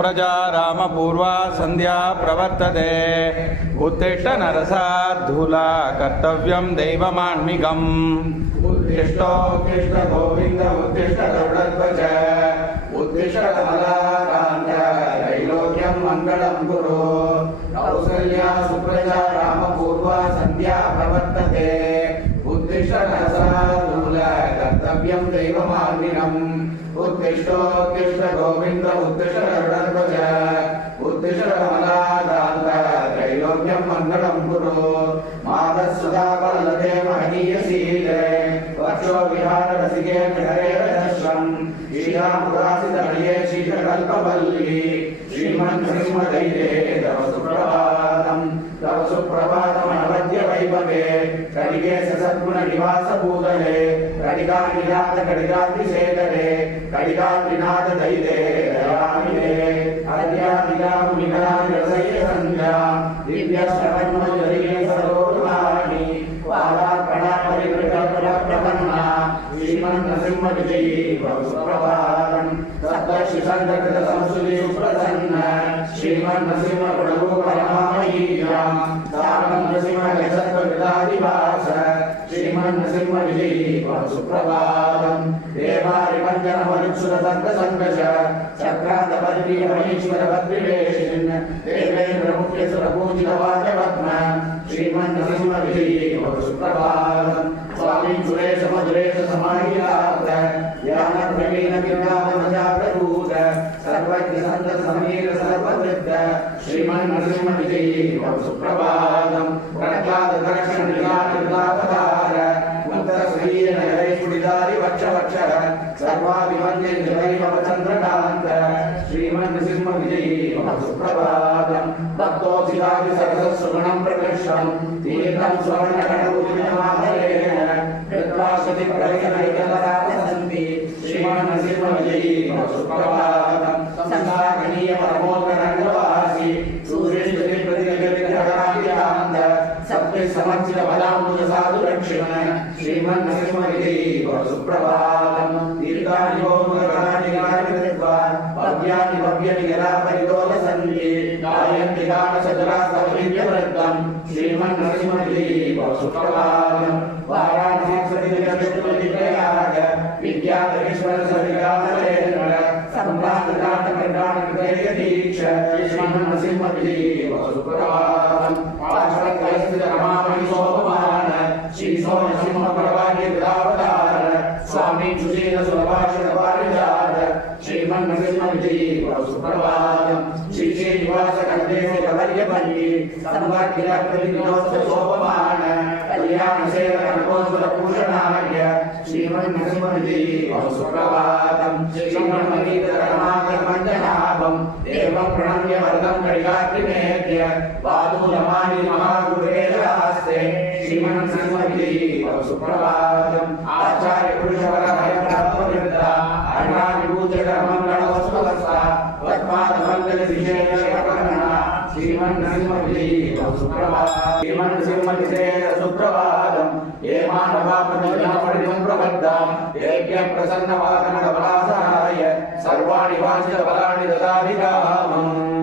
सुप्रजा रामपूर्वा संध्या प्रवर्तते उत्तिष्ठ नरसार्धूला कर्तव्यं दैवमान्मिकम् उत्तिष्ठ गोविंद उत्तिष्ठ गरुडध्वज उत्तिष्ठ कमलाकान्त त्रैलोक्यं मङ्गलं कुरु कौसल्या सुप्रजा रामपूर्वा संध्या प्रवर्तते उत्तिष्ठ नरसार्धूला कर्तव्यं दैवमान्मिकम् उत्तिष्ठ गोविंद उत्तिष्ठ गरुडध्वज उत्तिष्ठ कमलाकान्त त्रैलोक्यं मङ्गलं कुरु मातस्सुधा वरदते महनीयशीले वर्षो विहार रसिके हरे दर्शन् श्रीरामदासितनये शीतकल्पवल्ली श्रीमन्नृसिंहदैरे तव सुप्रभातम् अनवद्य वैभवे कलिगे सद्गुण निवास भूतले कलिकानिनाथ कलिकातिशेखरे कलिकात्रिनाथ दैते दयानिधे अद्यादिगामुनिकरानि रसये सन्ध्या दिव्यश्रवन्मजरिगे सरोरुहाणि वादार्पणा परिवृतप्रपन्ना श्रीमन्नृसिंहविजयी सुप्रभातम् सप्तर्षिसङ्घकृत संस्तुति सुप्रसन्न श्रीमन्नृसिंहगुणरूपरमामयीयाम् दानं नृसिंहगजत्वकृतादिवास श्रीमन्नृसिंहविजयी सुप्रभातम् देवारिपञ्जनमनुच्छुरसङ्गसङ्गश चक्रान्तपद्रीयमणीश्वरभद्रिवेशिन् देवेन्द्रमुख्यसुरपूजितवाचपद्म श्रीमन्नृसिंहविजयी सुप्रभातम् स्वामी सुरेश मधुरेश समाहितार्थ ज्ञानप्रवीण विद्यावनजाप्रभूत सर्वज्ञ संत समीर सर्ववृद्ध श्रीमन्नृसिंहविजयी सुप्रभातम् प्रणकाद दर्शन निगानिर्दापधार मुक्तश्रीय नगरे स्फुटिदारि वक्ष सर्वाभिवन्द्य जयैव चन्द्रकान्त श्रीमन्नृसिंहविजयी सुप्रभातम् भक्तोऽसितादि सरसस्वगुणं प्रकृष्टम् तीर्थं स्वर्णकटपूजितमादरेण कृत्वासति प्रलयनैकलरासन्ति श्रीमन्नृसिंहविजयी सुप्रभातम् संसारणीय परमोत्तरङ्गवासी सूर्यश्रुतिप्रतिनिधिग्रहणाभिकान्त सप्ति समर्चित बलामुज साधु रक्षण श्रीमन्नृसिंहविजयी सुप्रभातम् दीर्घानि गोमुखगणानि कृत्वा भव्यानि भव्यानि गलापरितोलसन्ति गायन्ति गानसजलास्तव दिव्यवृत्तम् श्रीमन्नृसिंहविजयी सुप्रभातम् वाराणसीप्रयाग विद्याधरेश्वर सविगानरेन्द्र सम्राटनाटकर्णाटकदीक्ष श्रीमन्नृसिंहविजयी सुप्रभातम् पार्श्वकलस्थितरमामणि शोभमान श्रीसोमसिंहप्रभाग्यवतार स्वामी सुशील सुभाषितपारिजात श्रीमन्नृसिंहविजयी सुप्रभातम् श्री श्रीनिवास कंदेश कवर्यपल्ली संवर्धितप्रतिनोत्सवशोभमान कल्याण सेवक नकोत्सवभूषणाय श्रीमन्नृसिंहविजयी सुप्रभातम् श्रीमन्मनीतरमाकरमञ्जनाभम् देवं प्रणम्य वरदं कडिगात्रिमेत्य पादूलमानि महागुरुवेदास्ते श्रीमन्नृसिंहविजयी सुप्रभातम् आचार्य पुरुषवरभयप्राप्तवृद्धा अण्णाविभूतिकरमङ्गलवस्तुवस्ता तत्पादमङ्गलविशेषकर्णा श्रीमन्नृसिंहविजयी सुप्रभातम् श्रीमन्नृसिंहविजयी सुप्रभातम् ये मानवापतिजनपरितं प्रबद्धाम् येभ्य प्रसन्नवादनकबलासहाय सर्वाणि वाचितबलानि ददाति कामम्